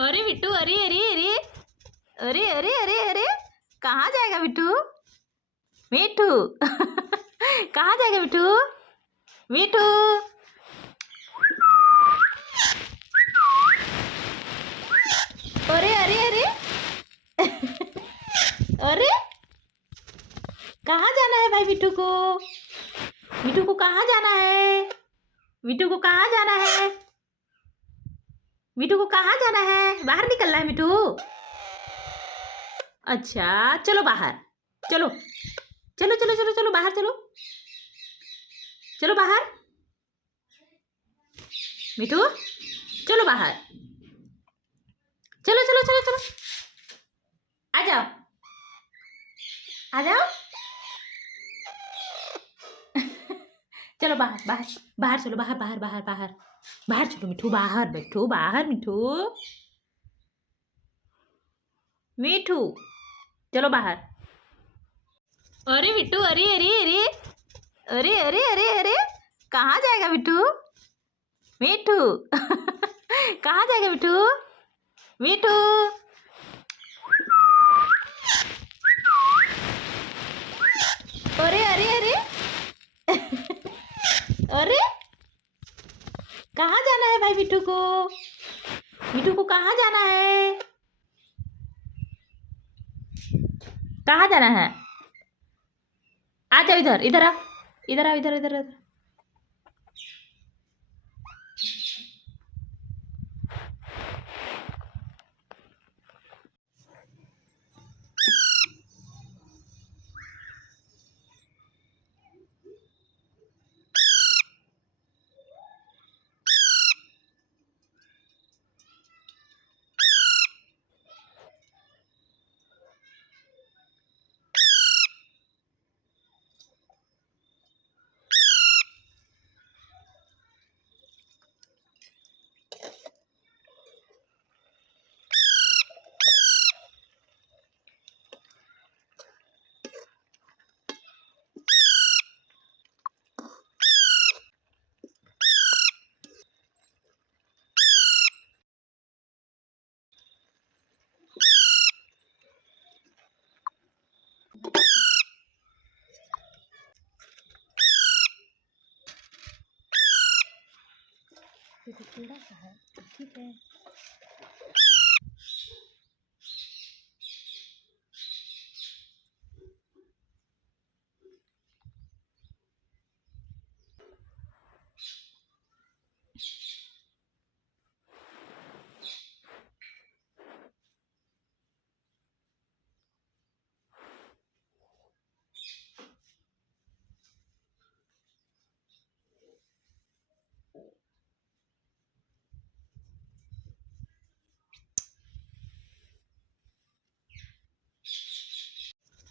अरे बिट्टू, अरे अरे अरे अरे अरे अरे अरे, कहाँ जाएगा बिट्टू? मिट्टू कहाँ जाएगा बिट्टू? मिट्टू, अरे अरे अरे अरे, कहाँ जाना है भाई बिट्टू को? बिट्टू को कहाँ जाना है? बिट्टू को कहाँ जाना है? बिट्टू को कहाँ जाना है? बाहर निकलना है बिट्टू? अच्छा, चलो बाहर, चलो चलो चलो चलो चलो बाहर, चलो चलो बाहर। मिठू, चलो बाहर, चलो चलो चलो चलो, आ जाओ आ जाओ चलो बाहर बाहर बाहर, चलो बाहर बाहर बाहर बाहर बाहर, चलो मिठू बाहर, मिठू बाहर, मिठू मिठू, चलो बाहर। अरे बिट्टू, अरे अरे अरे अरे अरे अरे अरे, कहाँ जाएगा बिट्टू? मिठू कहाँ जाएगा बिट्टू? मिठू, अरे अरे अरे अरे, कहाँ जाना है भाई बिट्टू को? बिट्टू को कहाँ जाना है? कहाँ जाना है? आ जाओ इधर, इधर आ, इधर आओ, इधर इधर इधर। ये तो थोड़ा सा है, ठीक है।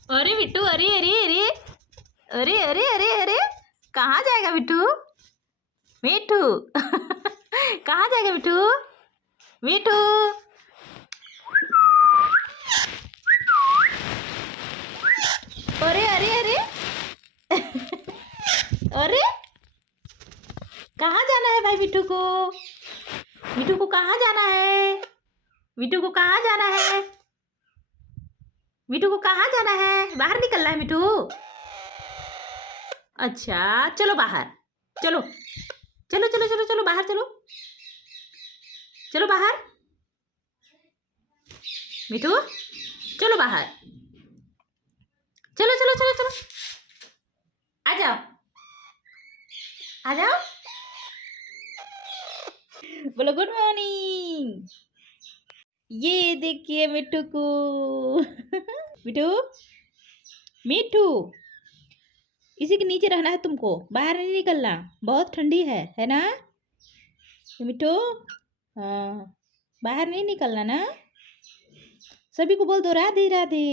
अरे बिट्टू, अरे अरे अरे अरे अरे अरे अरे, कहाँ जाएगा बिट्टू? मिठू कहाँ जाएगा बिट्टू? मिठू, अरे अरे अरे अरे, कहाँ जाना है भाई बिट्टू को? बिट्टू को कहाँ जाना है? बिट्टू को कहाँ जाना है? बिट्टू को कहाँ जाना है? बाहर निकलना है मिठू? अच्छा, चलो बाहर, चलो चलो चलो चलो चलो बाहर, चलो चलो बाहर। मिठू, चलो बाहर, चलो चलो चलो चलो, आ जाओ आ जाओ, बोलो गुड मॉर्निंग। ये देखिए मिठू को मिठू, मिठू, इसी के नीचे रहना है तुमको, बाहर नहीं निकलना, बहुत ठंडी है ना मिठू? हाँ, बाहर नहीं निकलना ना। सभी को बोल दो राधे राधे,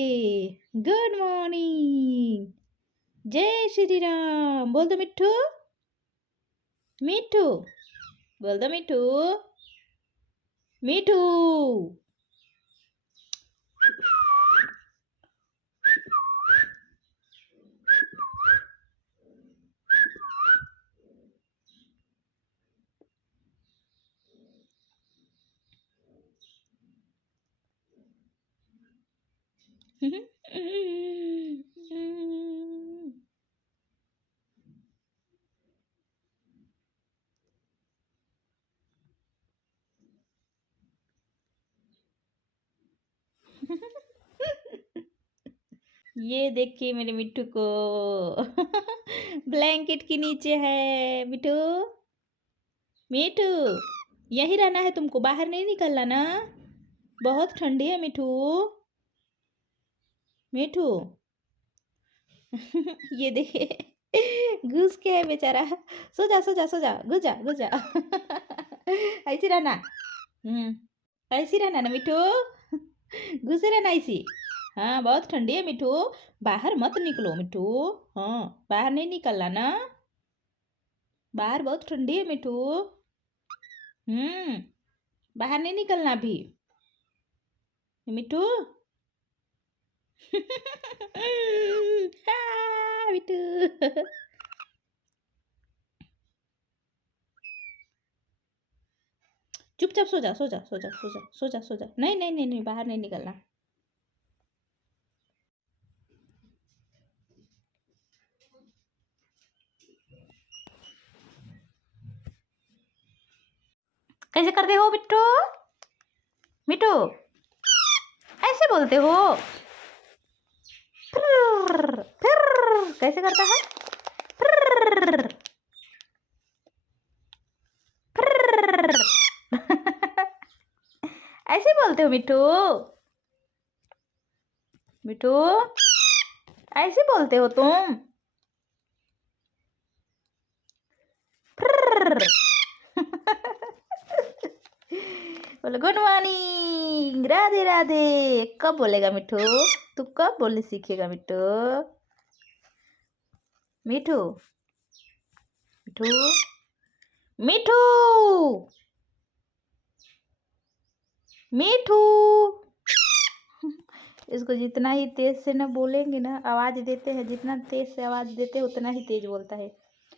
गुड मॉर्निंग, जय श्री राम, बोल दो मिठू, मिठू, बोल दो मिठू, मिठू। ये देखिए मेरे मिट्टू को। ब्लैंकेट के नीचे है मिट्टू। मिट्टू, यहीं रहना है तुमको, बाहर नहीं निकलना ना। बहुत ठंडी है मिट्टू। मिट्टू। ये देखिए घुस के है बेचारा। सो जा सो जा सो जा, घुस जा घुस जा। ऐसी रहना। ऐसी रहना ना मिट्टू। घुसे रहना ऐसी। हाँ बहुत ठंडी है मिट्टू। बाहर मत निकलो मिट्टू। हाँ बाहर नहीं निकलना ना। बाहर बहुत ठंडी है मिट्टू। हम्म बाहर नहीं निकलना अभी मिट्टू। हाँ, मिट्टू। चुपचाप सो जा सो जा सो जा सो जा सो जा सो जा। नहीं नहीं नहीं नहीं, बाहर नहीं निकलना। कैसे करते हो बिट्टू? मिट्टू ऐसे बोलते हो? फिर कैसे करता है? फिर ऐसे बोलते हो मिट्टू? मिट्टू ऐसे बोलते हो तुम? बोलो गुड मॉर्निंग, राधे राधे। कब बोलेगा मिट्टू? तू कब बोलने सीखेगा मिट्टू? मिट्टू मिट्टू मिट्टू मिट्टू। इसको जितना ही तेज से ना बोलेंगे ना, आवाज देते हैं, जितना तेज से आवाज देते हैं उतना ही तेज बोलता है।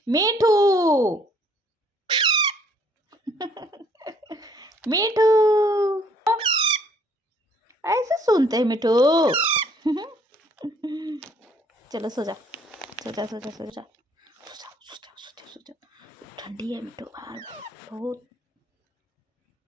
मिट्टू। मिट्टू ऐसे सुनते हैं मिट्टू। चलो सो जा सो जा सो जा सो जा सो जा सो जा सो जा। ठंडी है मिट्टू बाहर बहुत।